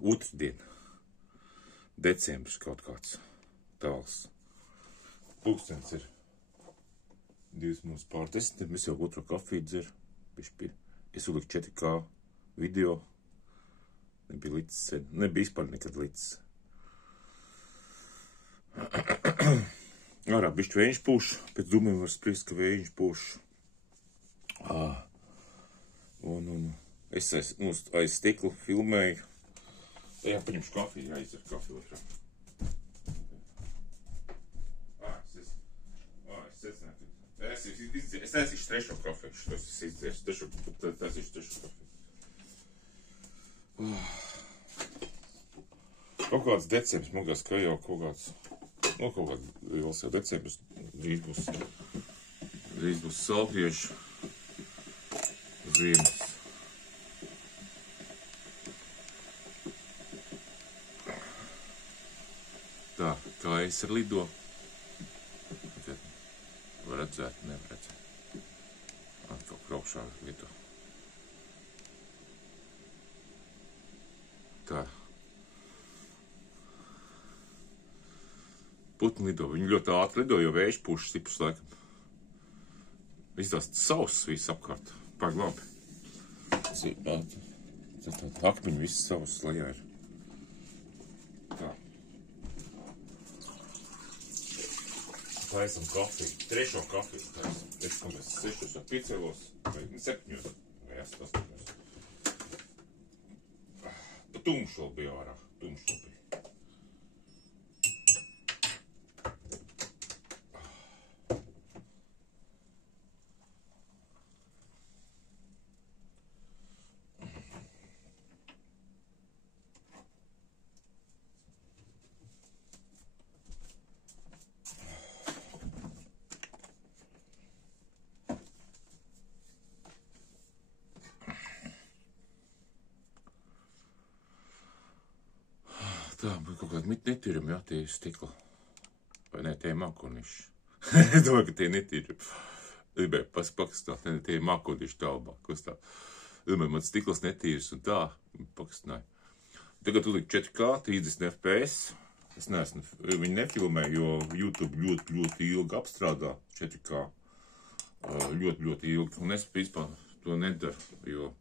Otrdiena. Decembris kaut kāds tāls. Pulkstens ir 2:10. Es jau otro kafiju dzeru. Es uzliku 4K video. Nebija licis sen. Nebija vispār nekad licis. Ārā bišķi vējiņš pūš. Pēc dūmiem var spriest, ka vējiņš pūš. Un es aiz stiklu filmēju. Jā, paņemšu kafiju, jāizdzer kafiju otrā. Es taisīšu trešo kafiju. Es taisīšu trešo kafiju. Kaut kāds decembris, magās, ka jau kaut kāds liels jau decembris, drīz būs salgriežu ziemas. Tā, kā es ar lido. Var redzēt, nevar redzēt. Kaut kraukšā lido. Tā. Putni lido. Viņi ļoti ātri lido, jo vējš pūš stiprs laikam. Viss tās sauss viss apkārt. Pag labi. Tā akmeņi viss sauss lejā ir. Tā. Taisam kafiju. Trešo kafiju taisam. Es kaut kāds 6 vai 5 vai 7 vai 8. Pa tumšu vēl bija ārā. Tumšu vēl bija. Tā, bet kaut kādi netīrumi, jā, tie stikla. Vai ne, tie mākoniši. Es domāju, ka tie netīrumi. Gribēju pakastāt, ne, tie mākoniši tālbā. Kustā. Domāju, man stikls netīrs un tā, pakastināju. Tagad uzliku 4K, 30 FPS. Es neesmu, viņi nefilmē, jo YouTube ļoti ilgi apstrādā 4K. Ļoti ilgi. Un es vispār to nedaru, jo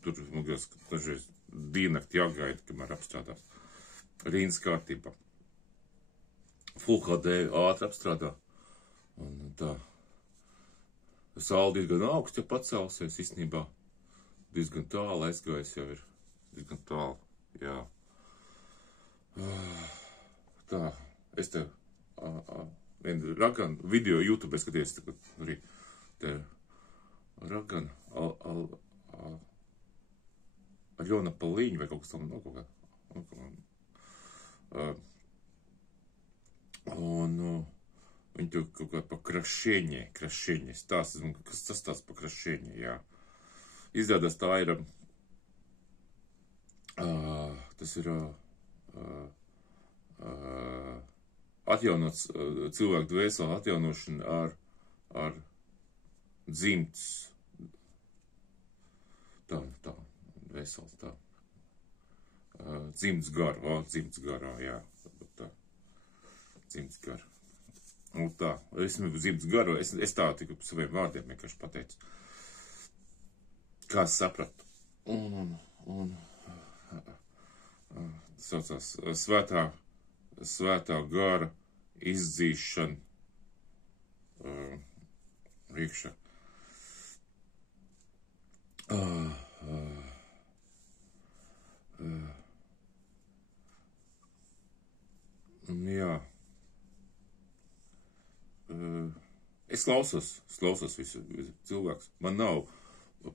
tur, man liekas, ka dažreiz diennakti jāgaida, kamēr apstrādās. Rīnas kārtībā. Full HD ātri apstrādā. Un tā. Saule diezgan augsts, ja pacēlsies, īstenībā. Diezgan tālu aizgājis jau ir. Diezgan tālu, jā. Tā. Es te Raganu video YouTube skaties, arī te Raganu Aļona Paliņa vai kaut kas tam, no kaut kā. Viņi tur kaut kā pa krašēņie stāsta, kas tas tāds pa krašēņie, jā. Izrādās tā ir, tas ir atjaunots cilvēku dvēseli atjaunošana ar dzimtas, tā, dvēseles, tā. Dzimtas garā, jā. Tā. Dzimtas garā. Un tā, esmu dzimtas garo, es tā tikai pa saviem vārdiem vienkārši pateicu. Kā es sapratu? Un saucās svētā gara izdzīšana iekšā. Jā. Es klausos visu cilvēks. Man nav,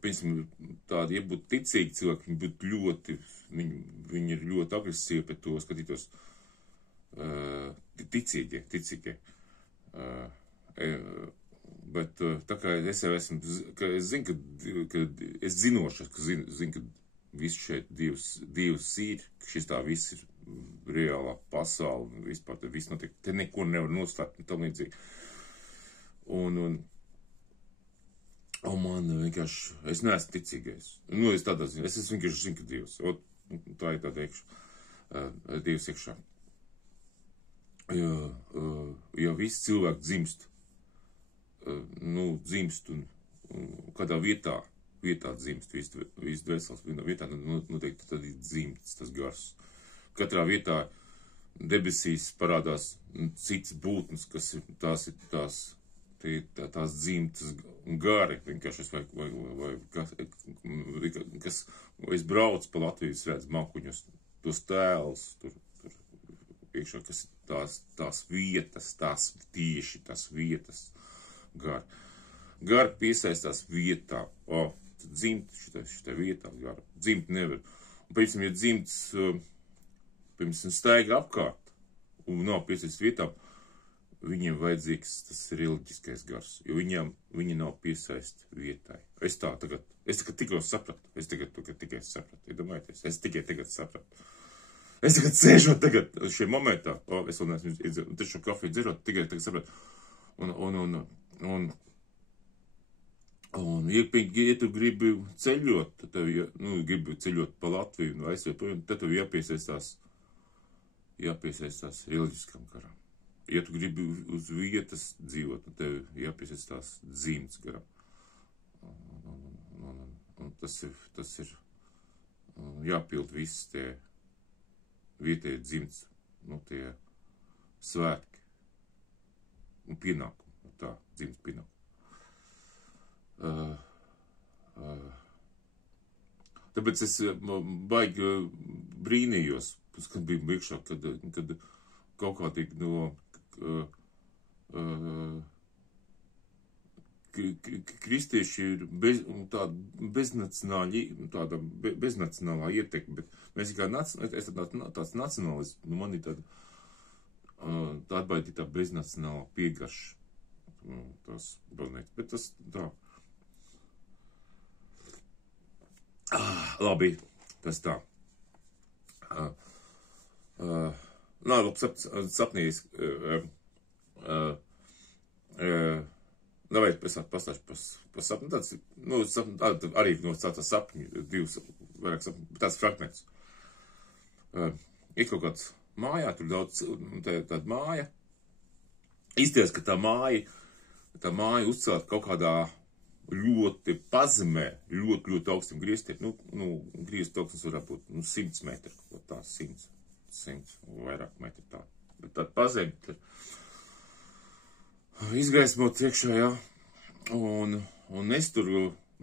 piemēram, tādi, ja būtu ticīgi cilvēki, viņi būtu ļoti, viņi ir ļoti agresīvi pret to skatītos ticīgie. Bet tā kā es jau esmu, ka es zinu, ka es zinošos, ka zinu, ka viss šeit Dievs ir, ka šis tā viss ir reālā pasaule, un vispār te viss notiek, te neko nevar noslēpt un tam līdzīgi. Un man vienkārši, es neesmu ticīgais. Es vienkārši zinu, ka Dievs. tā ir tāda iekšā, Dievs iekšā. Ja visi cilvēki dzimst, dzimst un kādā vietā dzimst, viss dvēseles vienā vietā, noteikti tad ir dzimts tas gars. Katrā vietā debesīs parādās cits būtnes, kas ir tās dzimtas gari, vienkārši kas es braucu pa Latviju, es redzu makuņus, tos tēlus, tur iekšā, kas ir tās vietas, tās vietas gari. Gari piesaistās vietā, dzimt šitā vietā gari, dzimt nevar. Un, piemēram, ja dzimts, staigā apkārt un nav piesaistīts vietām, viņiem vajadzīgs tas reliģiskais gars, jo viņi nav piesaisti vietai. Es tagad tikko sapratu, iedomājieties, es tikai tagad sapratu. Es tagad sēžot šajā momentā, es vēl neesmu iedzēru, taču kafiju dzerot, tikai tagad sapratu. Un ja tu gribi ceļot, gribi ceļot pa Latviju un aizviet, tad tev jāpiesaistās reliģiskam garam. Ja tu gribi uz vietas dzīvot, tad tev jāpiesaistās dzimts garam. Un tas ir jāpild viss tie vietēji dzimts, tie svētki un pienākumi, dzimts pienākumi. Tāpēc es baigi brīnījos, kad biju iekšā, kad kaut kā tik kristieši ir beznacionālā ietekme, bet mēs kā tāds nacionālists, man ir tā atbaidītā beznacionālā piegarša. Tas baznīca, bet tas tā. Labi, tas tā. Sapnījis. Davai, es pastāšu par sapni. Tāds, arī tāds sapņi, vairāk sapņi, tāds fragments. Ir kaut kāds mājā, tur daudz, tāda māja. Izties, ka tā māja uzcelt kaut kādā ļoti pazemē, ļoti augstiem grieztiem. Griezt augstums varētu būt 100 metri, kaut tā, 100 vairāk metri tā. Bet tāda pazemē izgaismot iekšā, jā. Un es tur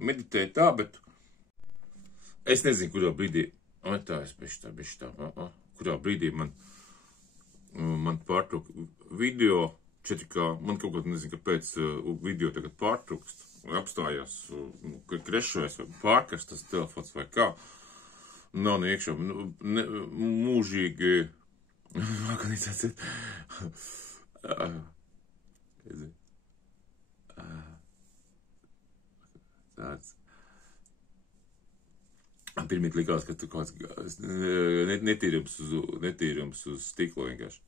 meditēju tā, bet es nezinu, kurā brīdī, kurā brīdī man pārtrauka video 4K, man kaut kā nezinu, kāpēc video tagad pārtrukst, apstājās, krešojas vai pārkars tas telefons vai kā. Nav iekšā, mūžīgi, tāds. Pirmīt likās, ka tu kāds netīrums uz stikla vienkārši.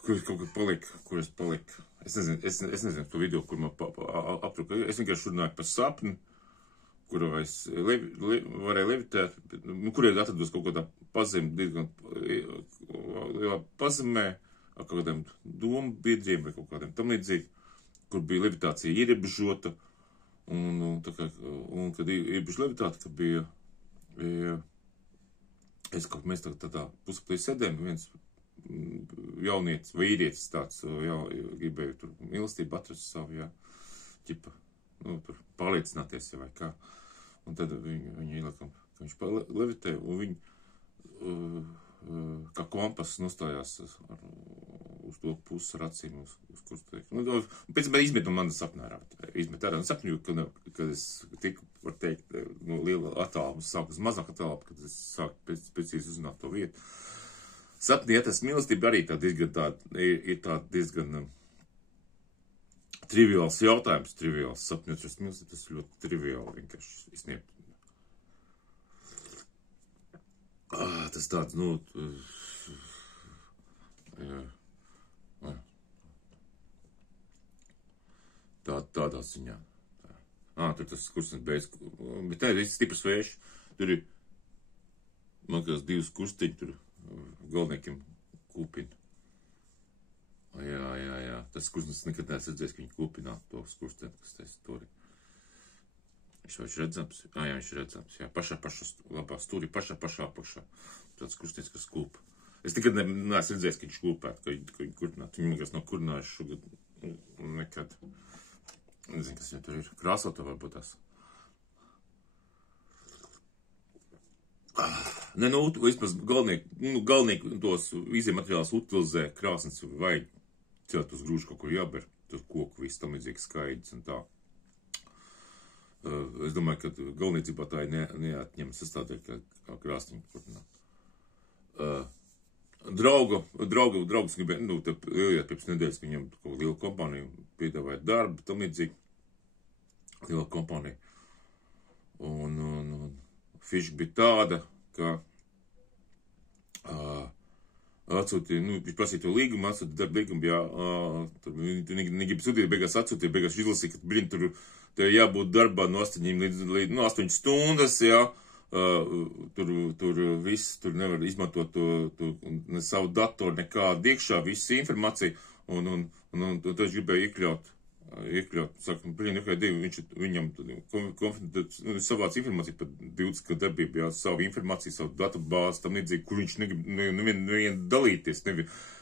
Kur kaut kā palika, kur es paliku. Es nezinu to video, kur man aptruka. Es vienkārši runāju par sapni, kurā es varēju levitēt, kurā atrados kaut kādā pazemē, diezgan pazemē, ar kaut kādiem domu biedriem vai kaut kādiem tam līdzīgi, kur bija levitācija ierobežota, un kad ierobežota levitāte, tad bija, mēs tādā pusaplī sēdējām, viens jaunietis vai īrietis tāds, gribēja tur mīlestību atrast savu, ķipa, tur pārliecināties vai kā. Un tad viņi ielakam, ka viņš levitē, un viņi kā kompas nostājās uz to pusi ar acīm, uz kuras tiek. Pēc tam izmet no manas sapnā ārā. Izmet ārā. Sapņu, kad es tiku, var teikt, no liela attāluma, sāku uz mazāk attāluma, kad es sāku precīzi uzzināt to vietu. Sapnī, ja tas mīlestība arī ir diezgan triviāls jautājums, triviāls sapņot, šis mīlestība, tas ļoti triviāli vienkārši izsniegt. Tas tāds, tādā ziņā. Tur tas kursnes beidz, bet tā ir stiprs vējš. Tur ir, man kāds 2 kursteņi, tur galvniekiem kūpina. Jā. Tas kurstenis nekad neesmu redzējis, ka viņi kūpinātu tos kursteni, kas taisa tur. Viņš redzams? Jā, viņš redzams. Jā, pašā labā stūrī, pašā apakšā. Tāds kurstenis, kas kūpa. Es nekad neesmu redzējis, ka viņš kūpētu, ka viņi kurinātu. Viņi man kāds nav kurinājuši šogad nekad. Nezinu, kas jau tur ir. Krāsoto varbūt tās. Ne, nu, vismaz galvenieki tos izējumateriālus utilizē krāsnes vai cilvēt uz grūžu kaut ko jāber, tur koku viss tam līdzīgi skaidrs un tā. Es domāju, ka galvniecībā tā ir neatņema sastāvdaļa, kā krāsniņu kurinātu. Draugs gribēja, nu, te iet pirms nedēļas, ka viņam kaut liela kompānija piedāvāja darbu, tam līdzīgi liela kompānija. Un fiška bija tāda, ka atsūtīja, nu, viņš prasīja to līgumu, atsūtīja darba līgumu, jā, tur negrib sūtīt, beigās atsūtīja, beigās izlasīja, ka, blin, tur jābūt darbā no 8 līdz 8 stundas, jā, tur viss, tur nevar izmantot to ne savu datoru, nekādu iekšā, visu informāciju, un to viņš gribēja iekļaut, saka, blin, viņam savāc informāciju par 20 darbību, jā, savu informāciju, savu datubāzi, tam līdzīgi, kur viņš negrib nevienu dalīties,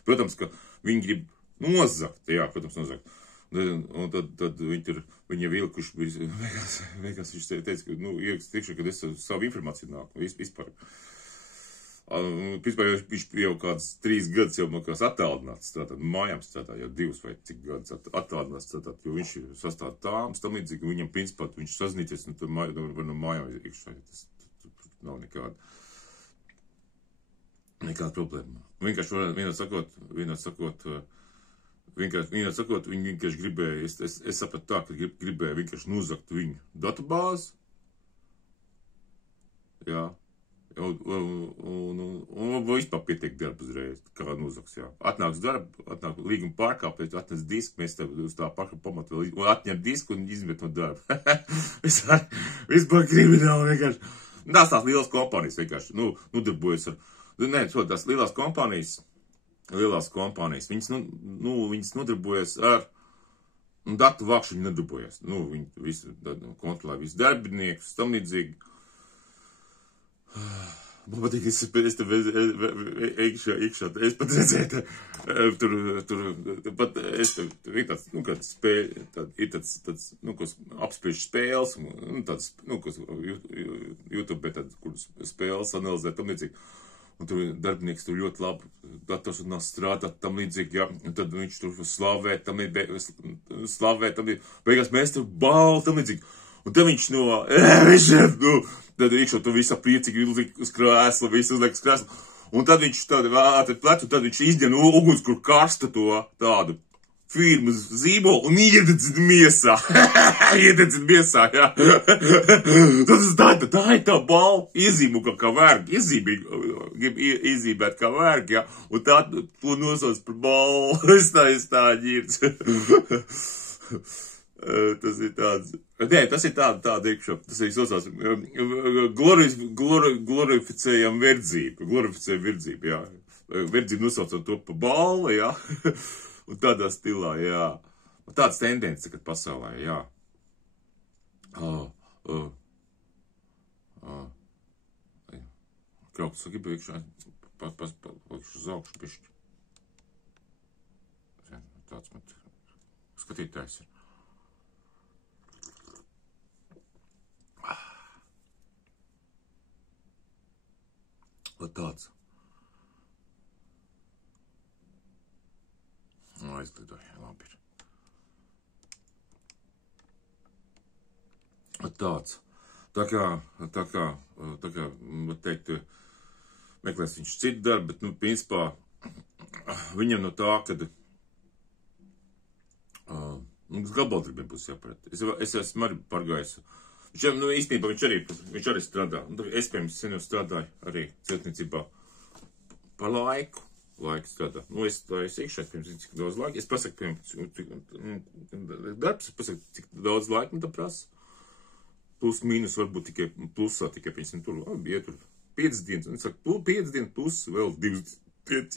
protams, ka viņi grib nozakt, jā, protams, nozakt. Un tad viņi jau vilkuši bija, beigās viņš teica, ka, nu, iekšā, kad es savu informāciju nāku, vispār. Principā viņš jau kāds 3 gadus jau man kāds attālināts strādāt, mājām strādāt, jau 2 vai cik gadus attālināts strādāt, jo viņš sastāv tāms, tam līdzīgi, viņam principā viņš sazinīties, un tad var no mājām iekšā, tas nav nekāda problēma. Vienkārši vienot sakot, viņi vienkārši gribēja, es sapratu tā, ka gribēja vienkārši nozakt viņu datubāzi, jā, un vispār pietiek darbu uzreiz, kā nozaks, jā. Atnāks darbu, atnāk līguma pārkāpēt, atnes disku, mēs tev uz tā paša pamatu vēl, un atņem disku un izmet no darba. Vispār krimināli vienkārši. Tās lielas kompānijas vienkārši, nu, nodarbojas ar, tās lielās kompānijas, viņas nodarbojas ar datu vākšanu nedarbojas. Nu, viņi kontrolē visu darbiniekus, tam līdzīgi. Man patīk, es tev iekšā, es pat redzēju, ir tāds, nu, kāds ir tāds, nu, kas apspiež spēles, nu, tāds, nu, kas YouTube, kur spēles analizē, tam līdzīgi. Un tur darbinieks tur ļoti labi dators un strādāt tam līdzīgi, jā, un tad viņš tur slavē, tam līdzīgi, beigās mēs tur balvu, tam līdzīgi. Un tad viņš tad iekšā tu visā priecīgi uz krēsla, visu uzliek uz krēsla. Un tad viņš tad viņš izģen uguns, kur karsta to tādu firmas zīmolu un iededzina miesā. Iededzina miesā, jā. Tā ir tā balva. Iezīmu kā vergi. Izīmēt kā vergi, jā. Un tā to nosauc par balvu. Es tā ģirds. Tas ir tāds. Nē, tas ir tāda iekšā. Tas ir saucās. Glorificējam verdzību. Glorificējam verdzību, jā. Verdzību nosaucam to pa balvu, jā. Un tādā stilā, jā. Tāds tendence tagad pasaulē, jā. Krauks, gribu iekšā. Palikšu uz augšu pišķi. Tāds man skatītājs ir. Tāds. Aizlidoja, labi ir. Tāds. Tā kā, var teikt, meklēs viņš citu darbu, bet, nu, principā, viņam no tā, kad, gabaldarbiem būs jāpret. Es esmu arī pargājis. Īstenībā viņš arī strādā. Es, piemēram, sen jau strādāju arī celtniecībā par laiku strādā. Nu, es iekšā, pirms cik daudz laika. Es pasaku, piemēram, darbs, pasaku, cik daudz laika man tā prasa. plus mīnus varbūt tikai plusā, tikai, piemēram, tur, bija tur 5 dienas, un es saku, 5 dienas plus vēl 2 dienas,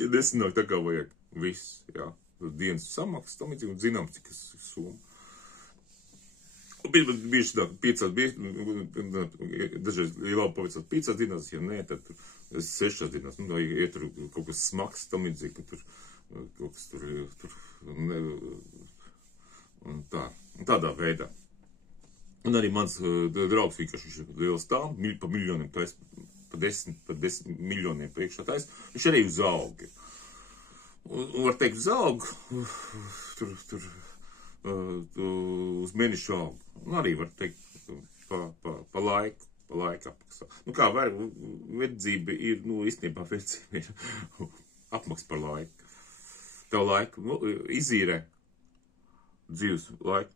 ja nesanāk tā kā vajag, viss, jā, dienas samaksas, tam ir zināms, cik summa. Bieži tā, 5, dažreiz ir labi pavicāt 5 dienās, ja nē, tad 6 dienās, nu, ja tur kaut kas smags, tam līdzīgi, ka tur kaut kas tur un tā, un tādā veidā. Un arī mans draugs vienkārši viņš ir liels tā, pa miljoniem tais, pa 10 miljoniem priekšā tais, viņš arī uz augi. Un var teikt, uz augu, tur uz mēnešu augu. Un arī var teikt, pa laiku apmaksā. Nu kā, verdzība ir, nu, īstenībā verdzība ir apmaks par laiku. Tev laiku, nu, izīrē dzīves laiku.